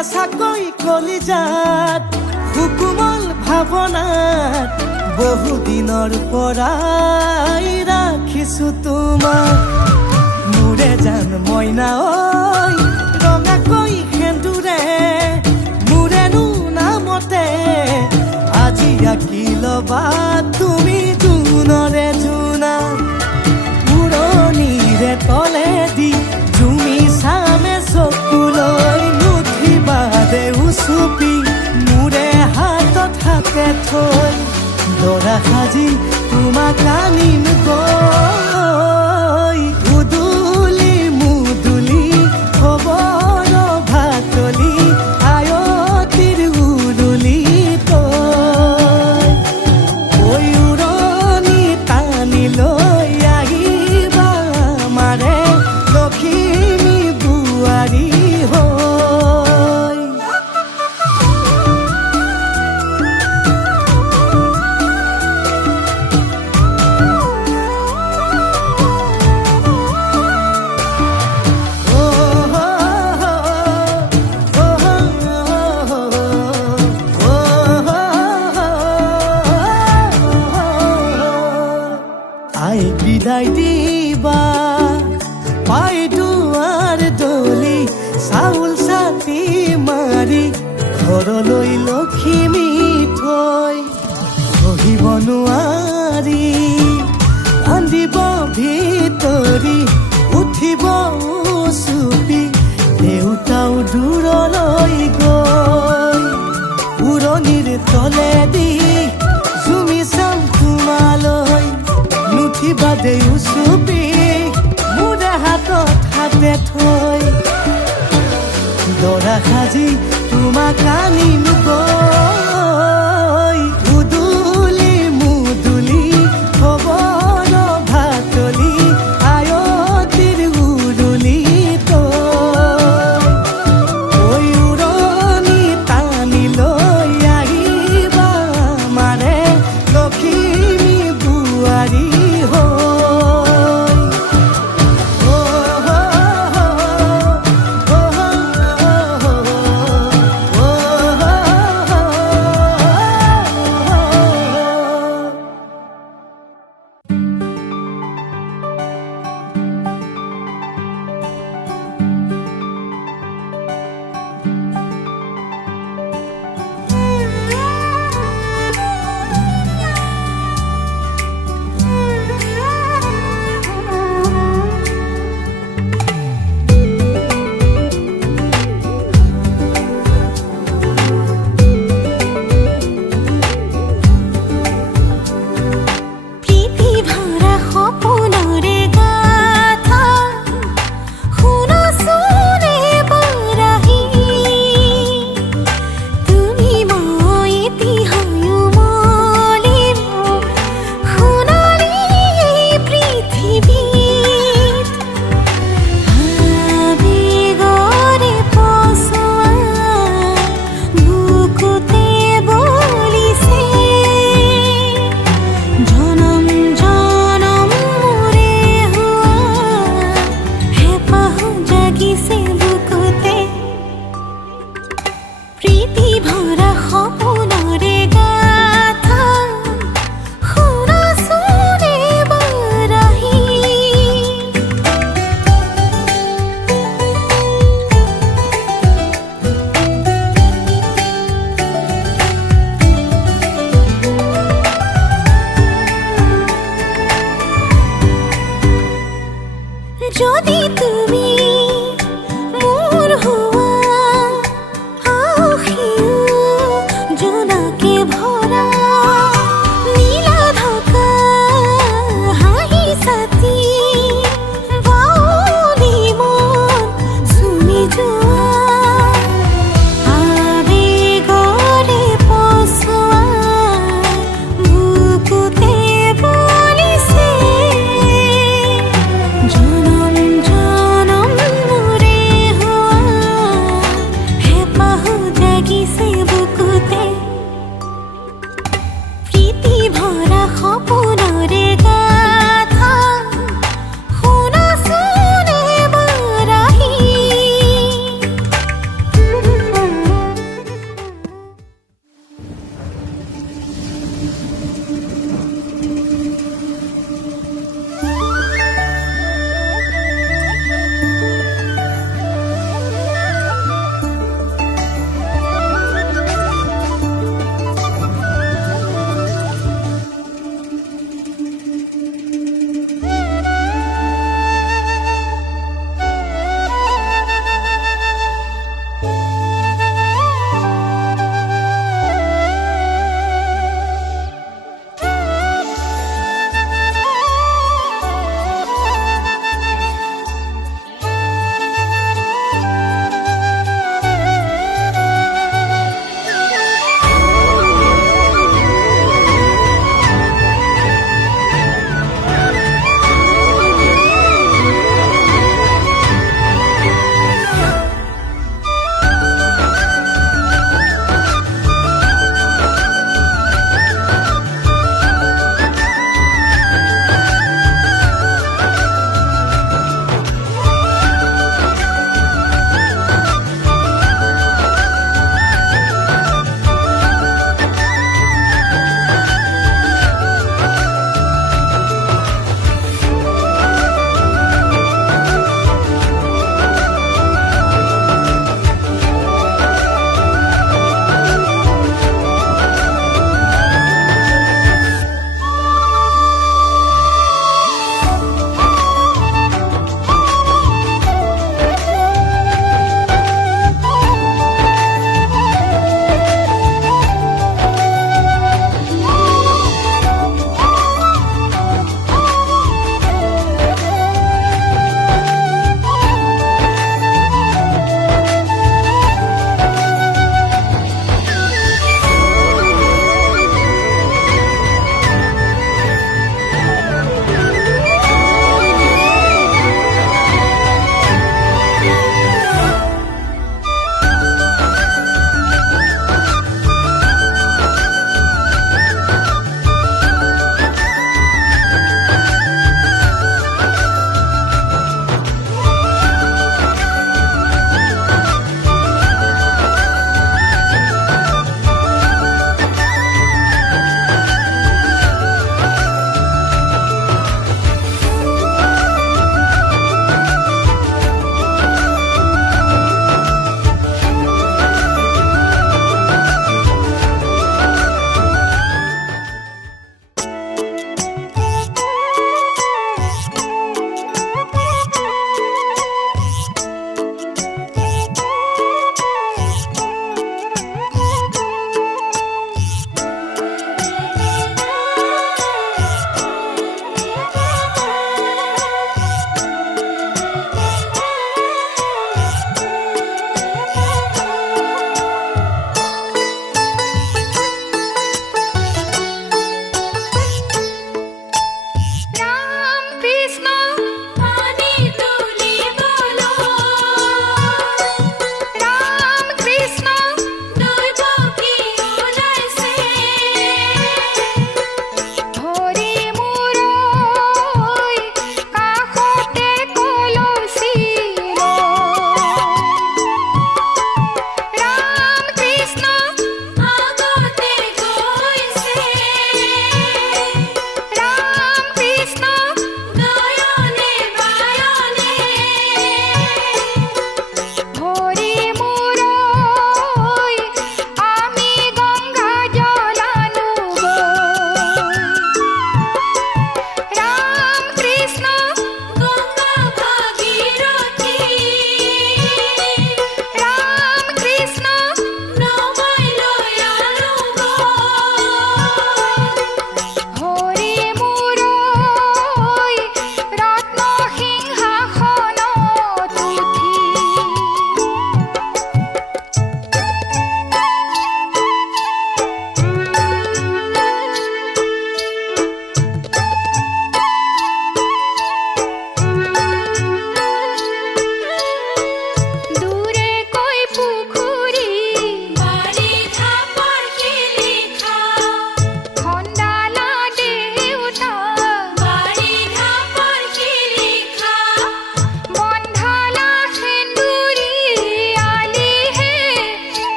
কেঁচাকৈ কলিজাত সুকুমল ভাৱনাত বহুদিনৰ পৰাই ৰাখিছো তোমাক মোৰে জান মইনা ঐ ৰঙাকৈ সেন্দুৰে মোৰেনো নামতে আজি আঁকি ল'বা তুমি জোনৰে জোনা উৰণিৰে তলেদি জুমি চামে চকুলৈ নুঠিবা দে উচুপি মোৰে হাতত হাতে থৈ দৰা সাজি তোমাক আনিম গৈ উদুলি মুদুলি খবৰ ভাতলি আয়তিৰ উৰুলি তই ঐ উৰণি টানি লৈ আহিবা আমাৰে লখিমী বোৱাৰী হৈ বিদায় দিবা পাই দুৱাৰ দলি চাউল চাতি মাৰি ঘৰলৈ লখিমী থৈ সহিব নোৱাৰি কান্দিব ভিতৰি উঠিব চুপি দেউতাও দূৰলৈ গৈ উৰণিৰ তলেদি জুমি চাম তোমালৈ নুঠিবা দে উচুপি মোৰে হাতত হাতে থৈ দৰা সাজি তোমাক আনিম গৈ উদুলি মুদুলি খবৰ ভাতলি আয়তিৰ উৰুলি তই ঐ উৰণি টানি লৈ আহিবা আমাৰে লখিমী বোৱাৰী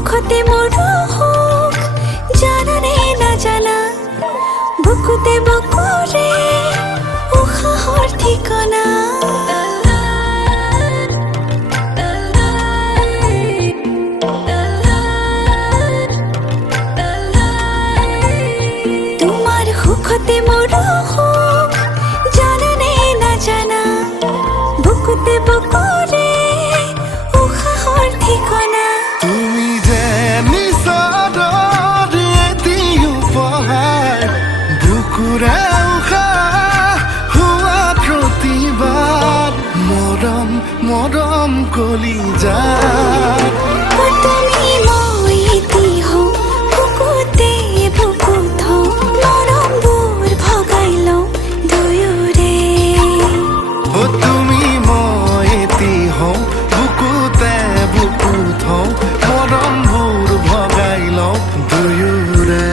সুখতে মোৰো সুখ জানানে নাজানা বুকুতে বুকুৰে উশাহৰ ঠিকনা তোমাৰ সুখতে মোৰো সুখ জানানে নাজানা বুকুতে বুকুৰে উশাহৰ ঠিকনা তুমি যে নিচৰ এটি উপহাৰ বুকুৰে উশাহ হোৱা প্ৰতিবাদ মৰম মৰম কলিজাৰ তুমি মই এটি হওঁ বুকুতে বুকুত হওঁ মৰমবোৰ ভগাই লওঁ দুয়োৰে অ তুমি মই এটি হওঁ বুকুতে বুকুত হওঁ মৰমবোৰ ভগাই লওঁ দুয়োৰে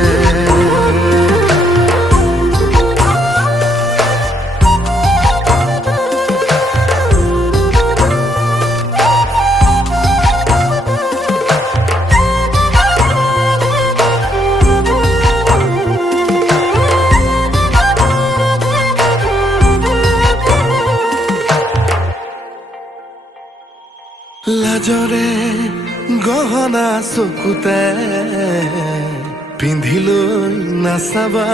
লাজৰে গহনা চকুতে পিন্ধিলৈ নাচাবা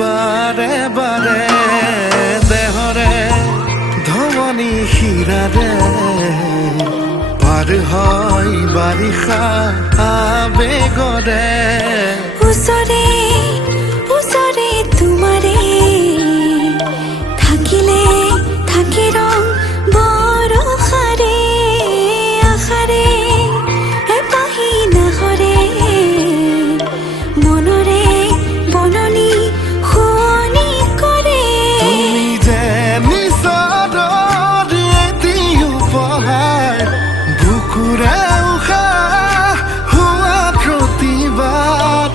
বাৰে বাৰে দেহৰে ধমনী শিৰাৰে পাৰ হয় বাৰিষা আবেগৰে ওচৰে ওচৰে তোমাৰে থাকিলে থাকি ৰং বৰষাৰে আশাৰে এপাহি নাহৰে মনৰে বননি শুৱনি কৰে তুমি যে নিচৰ এটি উপহাৰ বুকুৰে উশাহ হোৱা প্ৰতিবাদ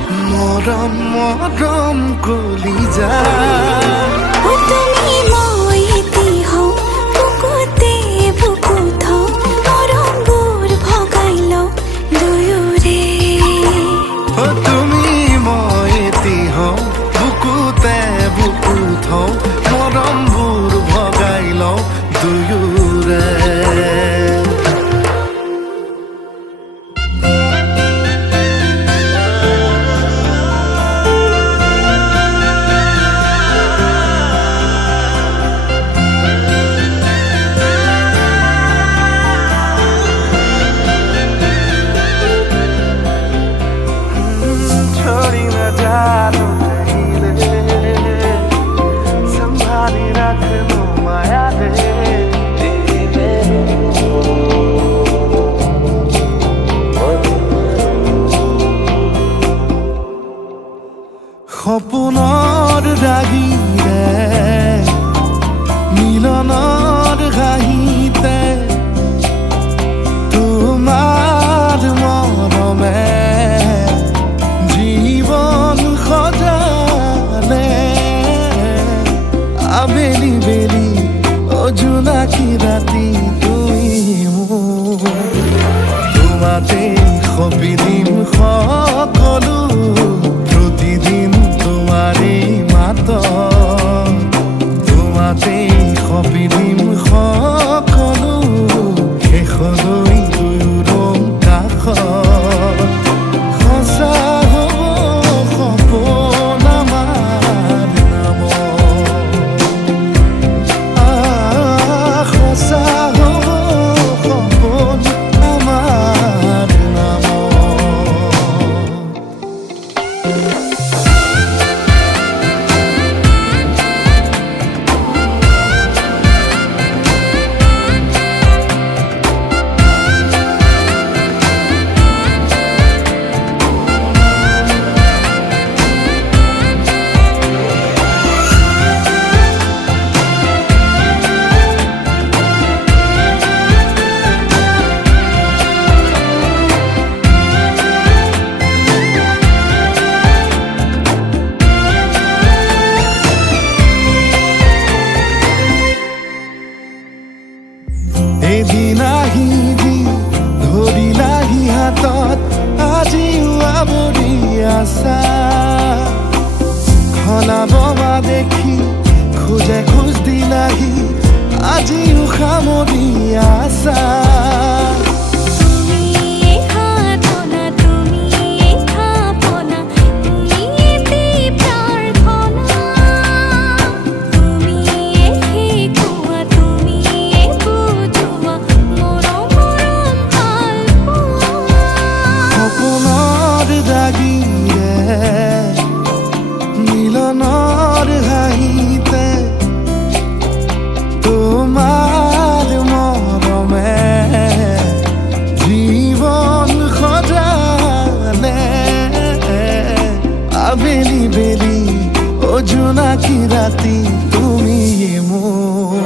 ৰাতি তুমি মোৰ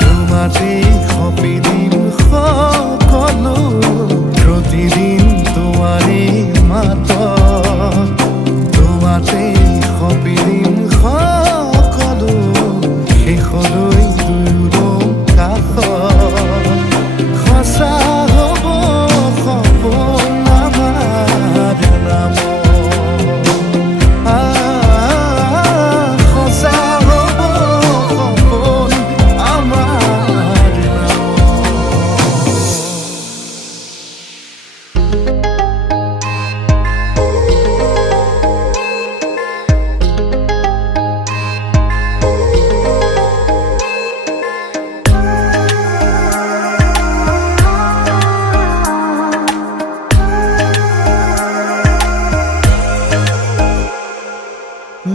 তোমাতেই সপিদিন সকলো প্ৰতিদিন তোমাৰে মাত তোমাতেই সপিদিন সকলো শেষলৈ দুয়ো কাষ সঁচা হ'ব সপোন আমাৰ নামত সঁচা হ'ব সপোন আমাৰ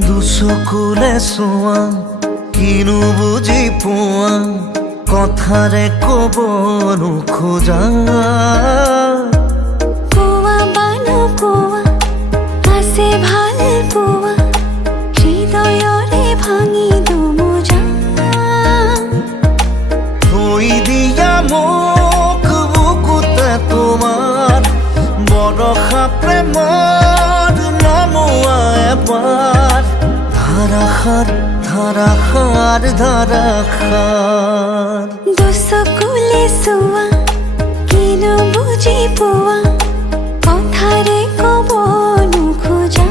দুচকুলে চোৱা কিনো বুজি পোৱা কথাৰে ক'ব নোখোজা কোৱা বা নোকোৱা আছে ভাল পোৱা হৃদয়ৰে ভাঙি দুমোজা থৈ দিয়া মোক বুকুতে তোমাৰ বৰষা প্ৰেমৰ নমোৱা এবাৰ ধাৰাসাৰ ধাৰাসাৰ ধাৰাসাৰ দুচকুলে চোৱা কিনো বুজি পোৱা কথাৰে ক'ব নোখোজা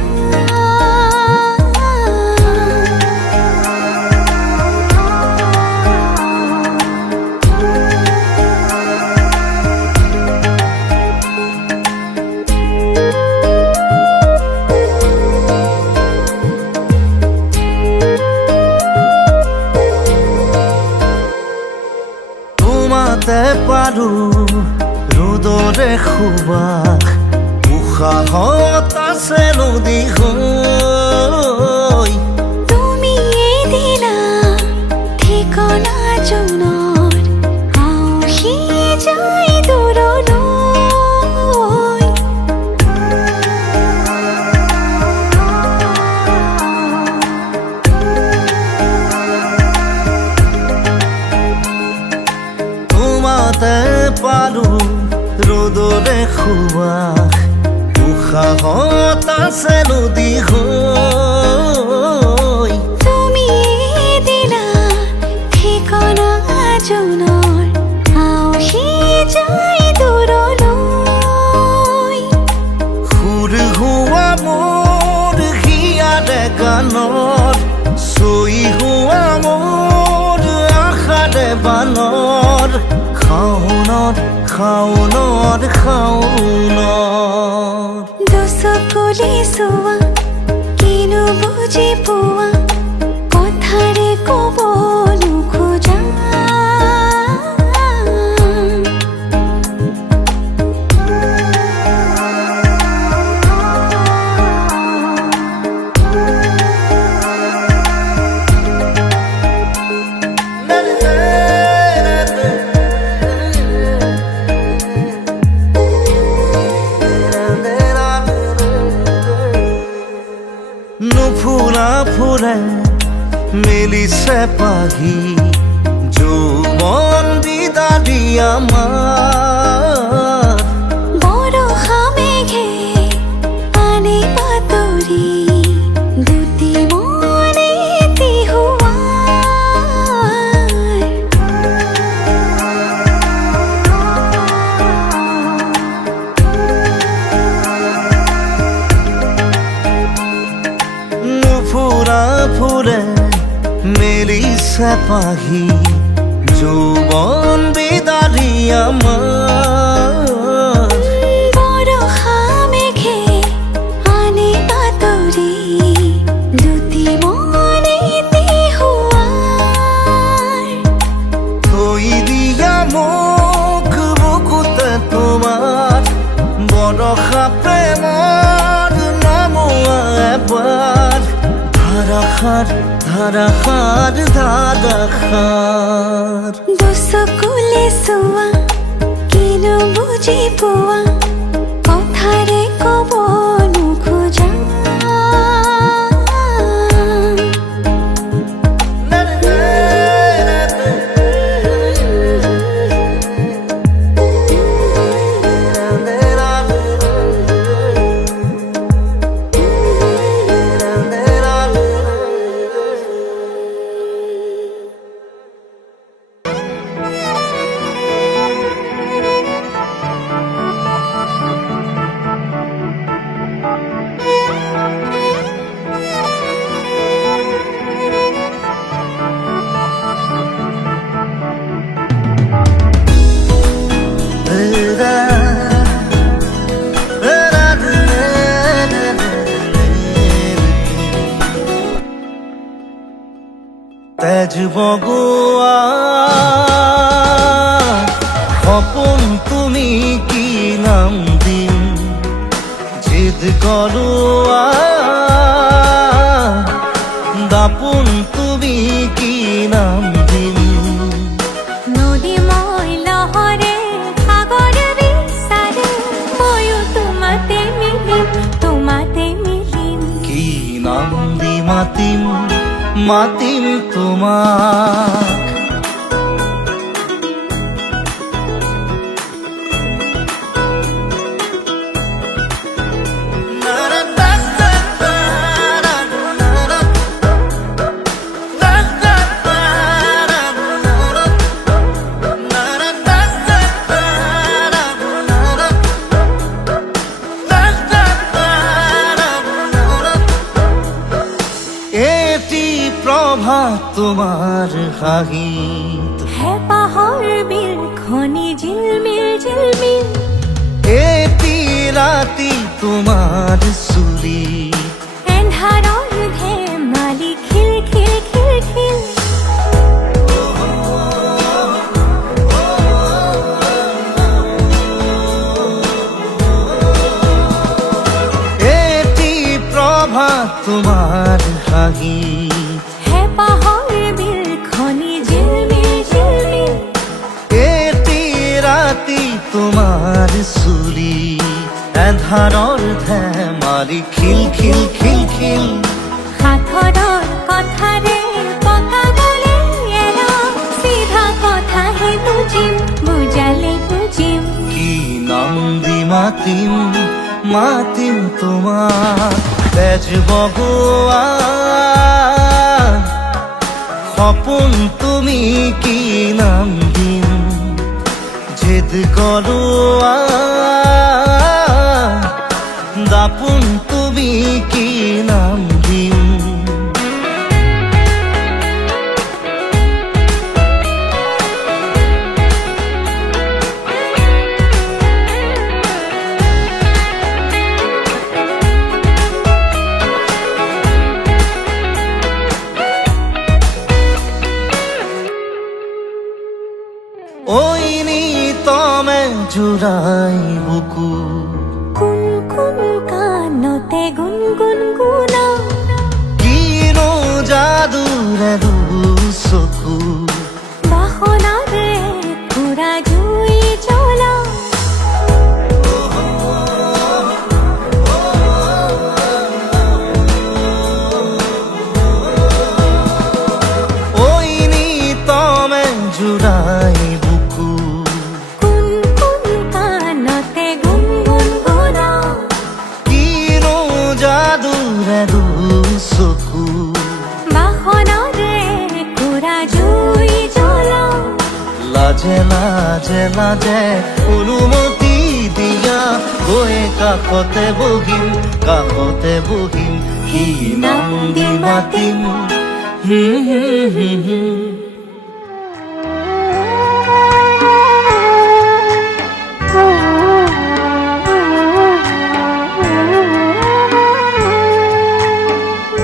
তোমাতে পাৰো ৰ'দৰে সুবাস উশাহত আছে নদী হৈ তুমিয়ে দিলা ঠিকনা জোনৰ আউসি যায় দূৰলৈ তোমাতে পাৰো ৰ'দৰে সুবাস উশাহত আছে নদী হৈ তুমিয়ে দিলা ঠিকনা জোনৰ আউসি যায় দূৰলৈ সুৰ হোৱা মোৰ হিয়াৰে গানৰ চৈ হোৱা মোৰ আশাৰে বানৰ খাওনত খাওনত খাওনত দুচকুলে চোৱা কিনো বুজি পোৱা কথাৰে ক'ব নোখোজা নুফুৰা ফুৰে মেলিছে পাহি যৌৱন বিদাৰি আমাৰ বৰষা মেঘে আনে বাতৰি দুটি মনে নুফুৰা ফুৰে মেলিছে পাহি যৌৱন বিদাৰি আমাৰ বৰষা মেঘে আনে বাতৰি দুটি মনে থৈ দিয়া মোক বুকুতে তোমাৰ বৰষা প্ৰেমৰ নমোৱা এবাৰ ধাৰাসাৰ ধাৰাসাৰ ধাৰাসাৰ দুচকুলে চোৱা কিনো বুজি পোৱা কথাৰে ক'ব নোখোজা তেজ বগোৱা সপোন তুমি কি নাম দিম জিদ কৰোৱা দাপোন তুমি কি নাম দিম নদী মই লহৰে সাগৰ বিচাৰে ময়ো তোমাতে মিলিম কি নাম দি মাতিম মাতিম তোমাক এটি প্ৰভাত তোমাৰ হাঁহিত হেঁপাহৰ বিল খনি ঝিলমিল এটি ৰাতি তোমাৰ চুলি এন্ধাৰৰ ধেমালি খিল এটি প্ৰভাত তোমাৰ হাঁহিত হেঁপাহৰ বিল খনি ঝিলমিল এটি ৰাতি তোমাৰ চুলি এন্ধাৰৰ ধেমালি খিল সাঁথৰৰ কথাৰে পকাবলে এৰা চিধা কথাহে বুজালে বুজিম কি নাম দি মাতিম তোমাক তেজ বগোৱা সপোন তুমি কি নাম দিম জিদ কৰোৱা দাপোন তুমি কি নাম দিম ওই নিতমে জুড়াই বুকু কুন কানতে গুনগুনা কিনো যাদুৰে চকু বাসনাৰে পুৰা জুই জ্বলা ওই নিতমে জুড়াই বুকু কুন কানতে গুনগুনা কিনো যাদুৰে চকু বাসনাৰে পুৰা জুই জ্বলা লাজে অনুমতি দিয়া গৈ কাষতে বহিম কি নাম দি মাতিম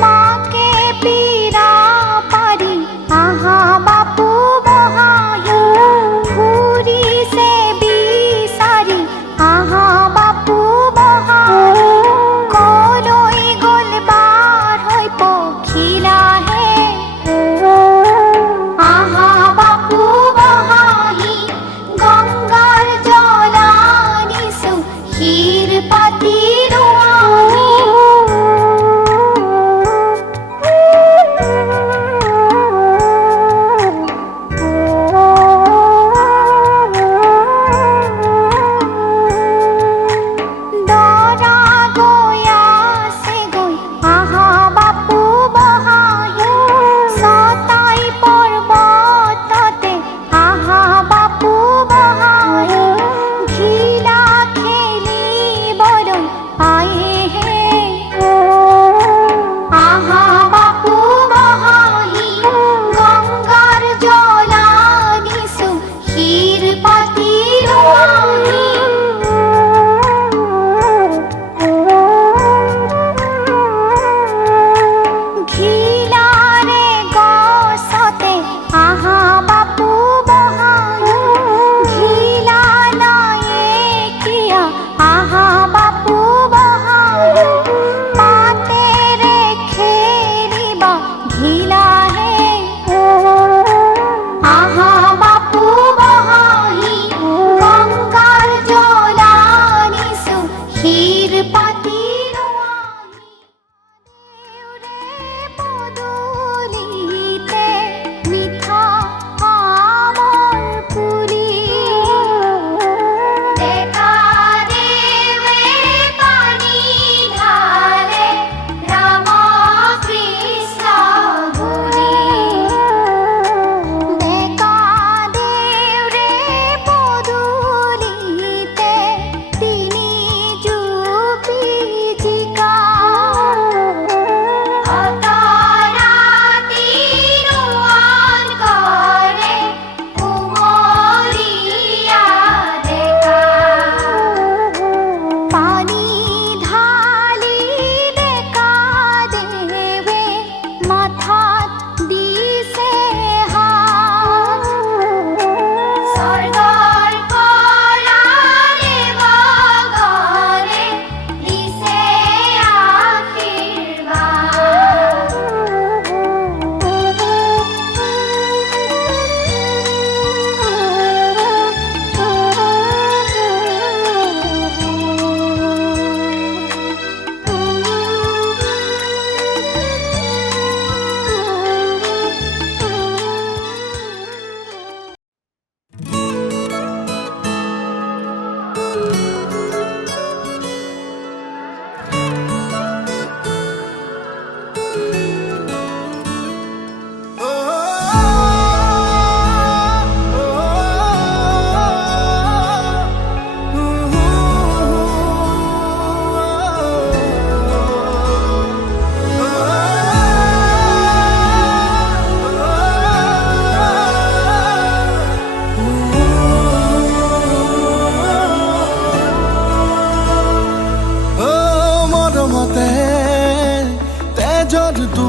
মাকে পীড়া পারি আহা বাপু বহায়ু ঘুরিছে বিচারি আহা বাপু বহায়ু কলৈ গল বাৰ হৈ পখিলাহে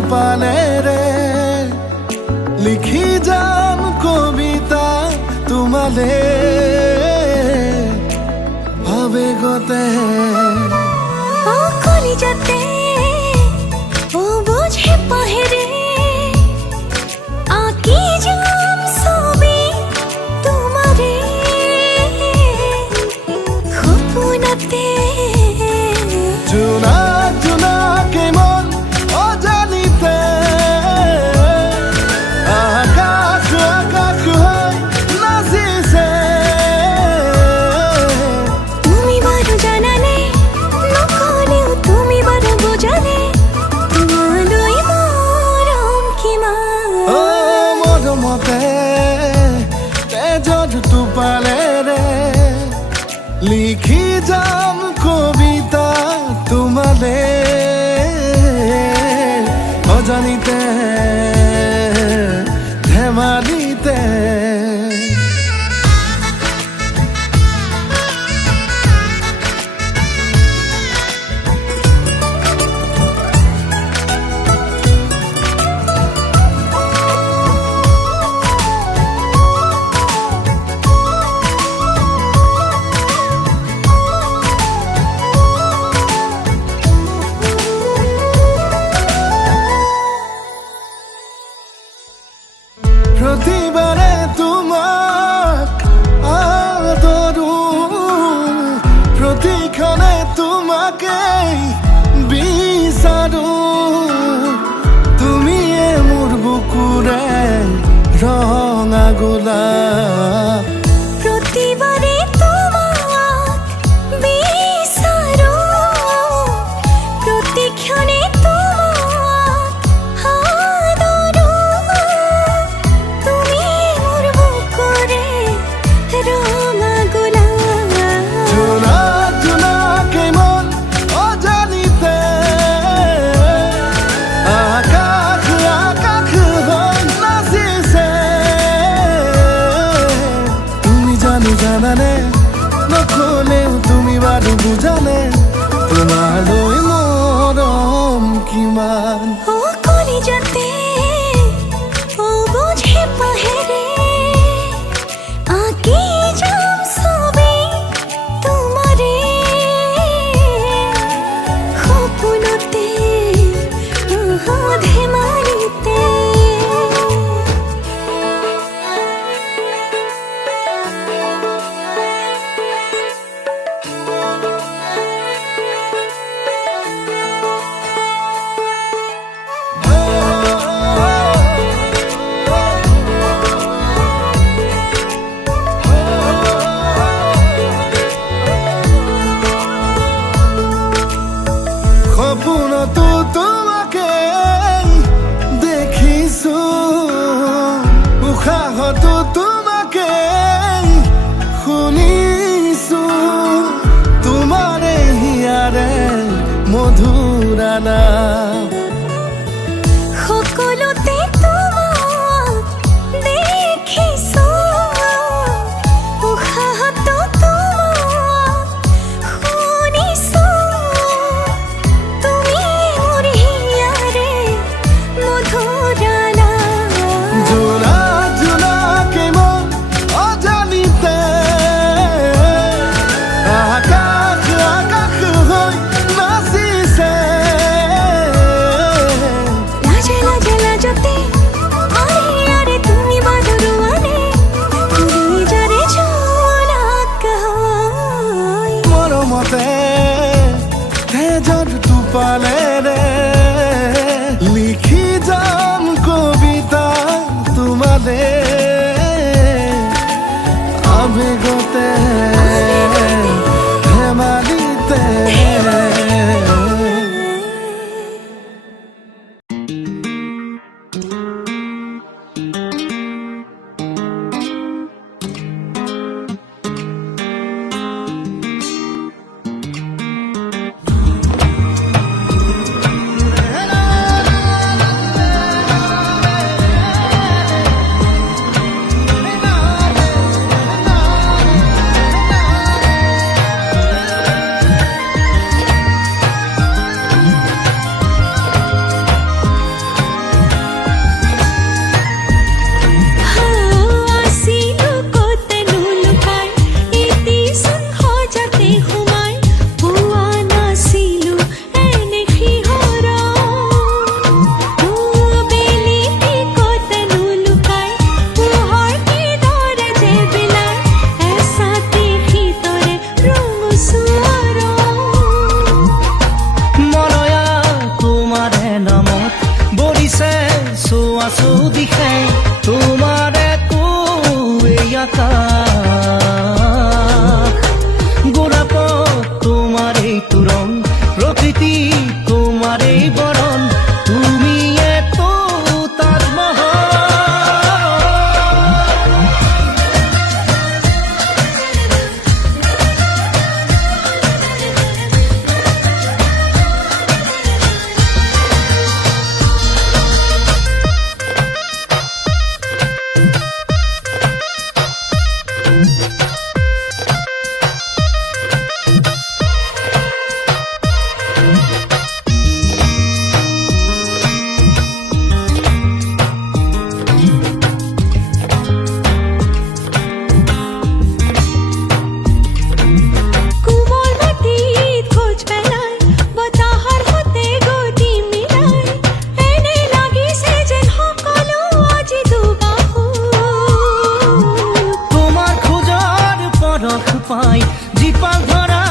টোপালেৰে লিখি যাম কবিতা তোমালে আবেগতে কলিজাতে ও বুঝে পাহেরে আঁকি যাম ছবি তোমারে খোপনাতে জোনা জোনাকে মন অজানিতে আকাশ আকাশ হৈ নাচিছে তুমি বারো জানালে নকলেও তুমি বারো বোঝালে তোমালৈ মৰম কিমান ও মৰমতে তেজত টোপালেৰে লিখি যাম কবিতা তোমালে অজানিতে ধেমালিতে প্ৰতিবাৰে তোমাক আদৰো প্ৰতিক্ষণে তোমাকেই বিচাৰো তুমিয়ে মোৰ বুকুৰে ৰঙা গোলাপ প্ৰতিবাৰে তোমাক বিচাৰো প্ৰতিক্ষণে তোমাক আদৰো তুমি মোৰ বুকুৰে ৰঙা গোলাপ জোনা জোনাকে মন অজানিতে আকাশ আকাশ হৈ নাচিছে তুমি জানো জানানে নকলেও তুমি বাৰু বুজানে তোমালৈ মৰম কিমান ও কলিজাতে ও বুঝে পাহেৰে আঁকি যাম ছবি তোমাৰে সপনতে ধেমালিতে সপোনতো তোমাকে দেখিছো উশাহতো তোমাকে শুনিছো তোমাৰে হিয়াৰে মধুৰা নাম সকলোতে তোমাক দেখিছো উশাহতো তোমাক শুনিছো তুমি মোৰ হিয়াৰে মধুৰা নাম জোনা জোনাকে মন অজানিতে আকাশ আকাশ হৈ নাচিছে লাজে লাজে লাজতে আরে আরে তুমি বাদরুয়ানে তুমি যারে ঝোলাক হয় মৰমতে তেজত টোপালেৰে লিখি যাম কবিতা তোমালে আবেগতে ধেমালিতে জীপাল ধৰা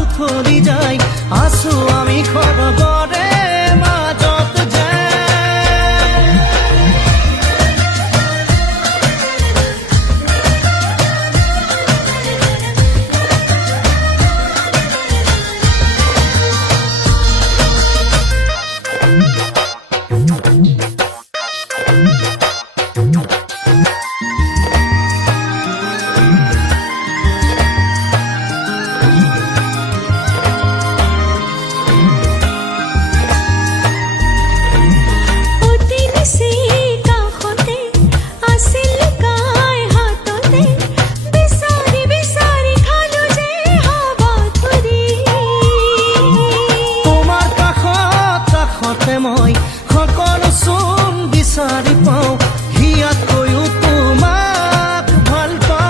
উঠলি যায় আছো আমি খৰগৰে মাজত যায় মই সকলো চোন বিচাৰি পাওঁ হিয়াতকৈও তোমাক ভাল পাওঁ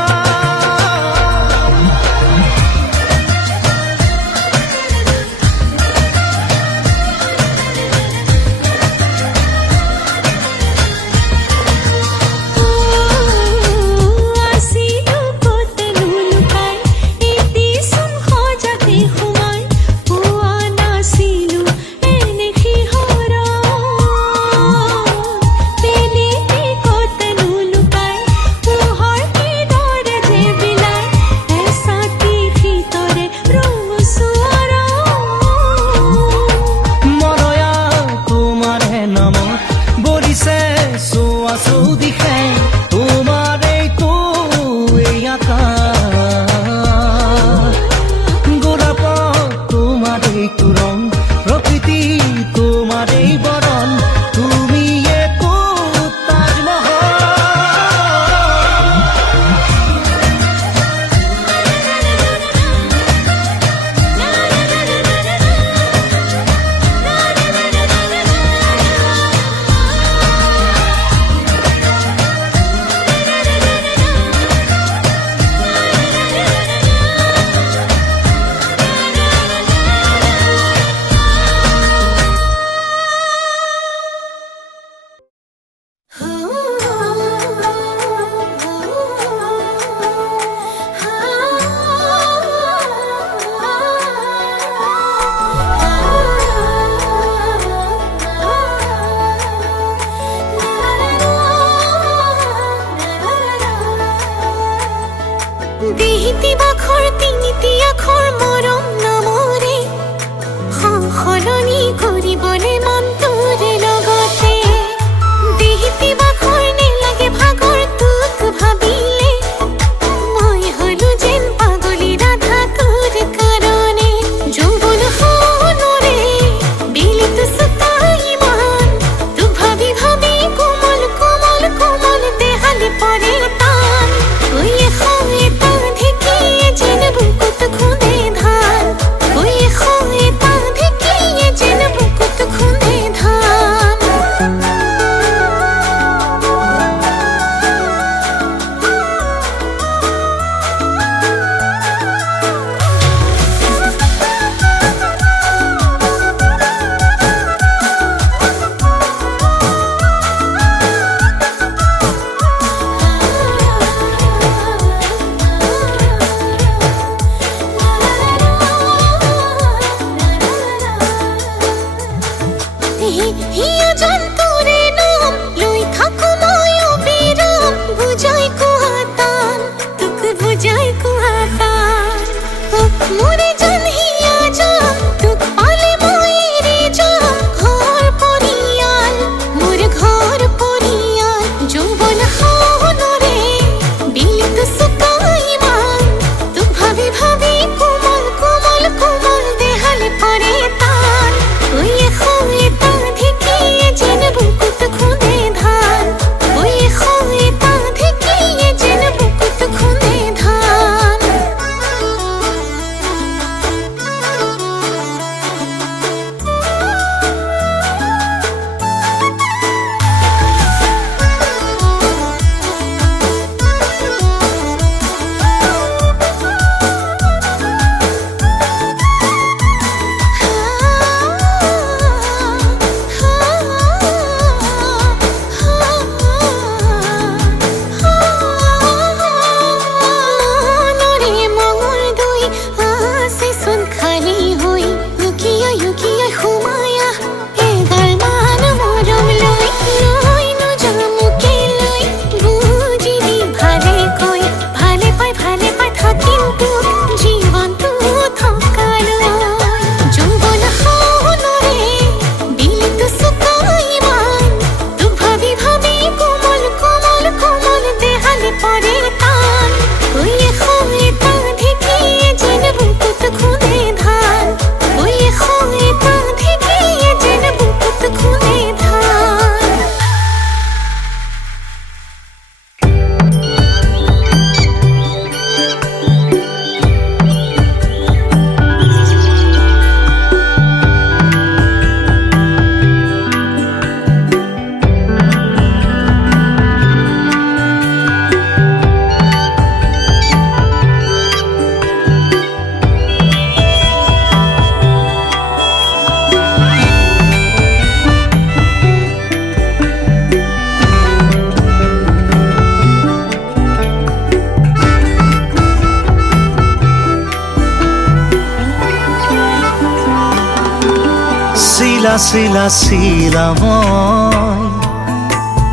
চিলা চিলা চিলা মই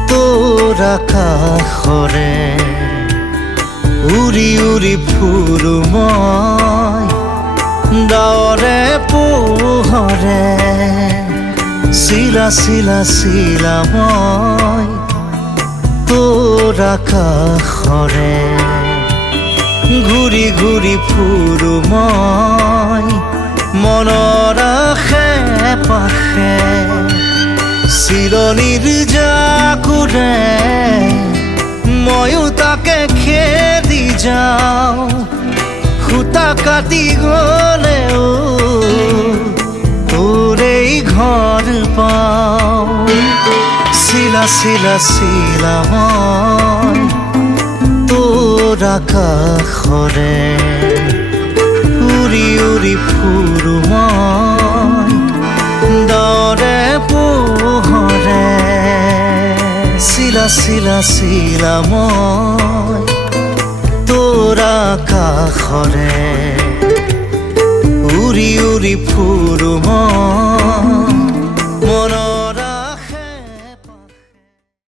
তোৰ আকাশৰে উৰি উৰি ফুৰো মই ডাৱৰে পোহৰে চিলা চিলা চিলা মই তোৰ আকাশৰে ঘূৰি ঘূৰি ফুৰো মই মনৰ আশে পাশে চিৰণিৰ জাকুৰে ময়ো তাকে খেদি যাওঁ সূতা কাটি গলেও তোৰেই ঘৰ পাওঁ চিলা চিলা চিলা মই তোৰ আকাশৰে উৰি উৰি ফুৰো মই ডাৱৰে পোহৰে চিলা চিলা চিলা মই তোৰ আকাশৰে উৰি উৰি ফুৰো মই